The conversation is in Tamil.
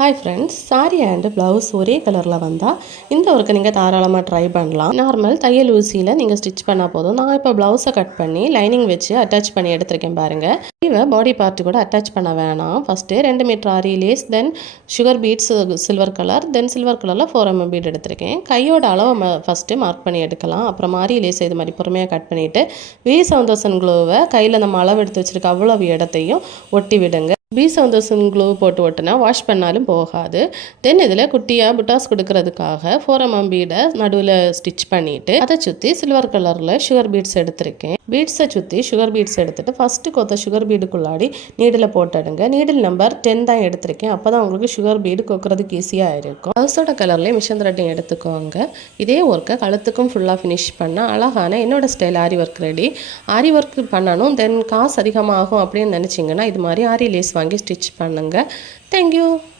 Hi friends, sorry and blouse ஒரே கலரில் வந்தால் இந்த ஒர்க்கை நீங்கள் தாராளமாக ட்ரை பண்ணலாம். நார்மல் தையல் ஊசியில் நீங்கள் ஸ்டிச் பண்ணால் போதும். நான் இப்போ ப்ளவுஸை கட் பண்ணி லைனிங் வச்சு அட்டாச் பண்ணி எடுத்திருக்கேன் பாருங்கள். இவை பாடி பார்ட்டு கூட அட்டாச் பண்ண வேணாம். ஃபஸ்ட்டு 2 மீட்டர் ஆரி lace, then sugar beads silver colour, then silver கலரில் 4 mm பீட் எடுத்திருக்கேன். கையோட அளவை ஃபஸ்ட்டு மார்க் பண்ணி எடுக்கலாம். அப்புறம் ஆரி லேஸ் இது மாதிரி பொறுமையாக கட் பண்ணிவிட்டு V7000 க்ளோவை கையில் நம்ம அளவு எடுத்து வச்சுருக்க அவ்வளவு இடத்தையும் ஒட்டி விடுங்க. V7000 க்ளூ போட்டு ஒட்டினா வாஷ் பண்ணாலும் போகாது. தென் இதில் குட்டியாக புட்டாஸ் கொடுக்கறதுக்காக 4 mm பீடை நடுவில் ஸ்டிச் பண்ணிவிட்டு அதை சுற்றி சில்வர் கலரில் சுகர் பீட்ஸ் எடுத்திருக்கேன். பீட்ஸை சுற்றி சுகர் பீட்ஸ் எடுத்துகிட்டு ஃபஸ்ட்டு கொத்த சுகர் பீடுக்குள்ளாடி நீடில் போட்டுடுங்க. நீடில் நம்பர் 10 தான் எடுத்திருக்கேன். அப்போ தான் உங்களுக்கு சுகர் பீடு கொக்கிறதுக்கு ஈஸியாக இருக்கும். ப்ளவுஸோட கலர்லேயே மிஷின் த்ரெட்டிங் எடுத்துக்கோங்க. இதே ஒர்க்கை கழுத்துக்கும் ஃபுல்லாக ஃபினிஷ் பண்ணால் அழகான என்னோட ஸ்டைல் ஆரி ஒர்க் ரெடி. ஆரி ஒர்க் பண்ணணும், தென் காசு அதிகமாகும் அப்படின்னு நினச்சிங்கன்னா இது மாதிரி ஆரி லேஸ் வாங்கி ஸ்டிச் பண்ணுங்கள். தேங்க்யூ.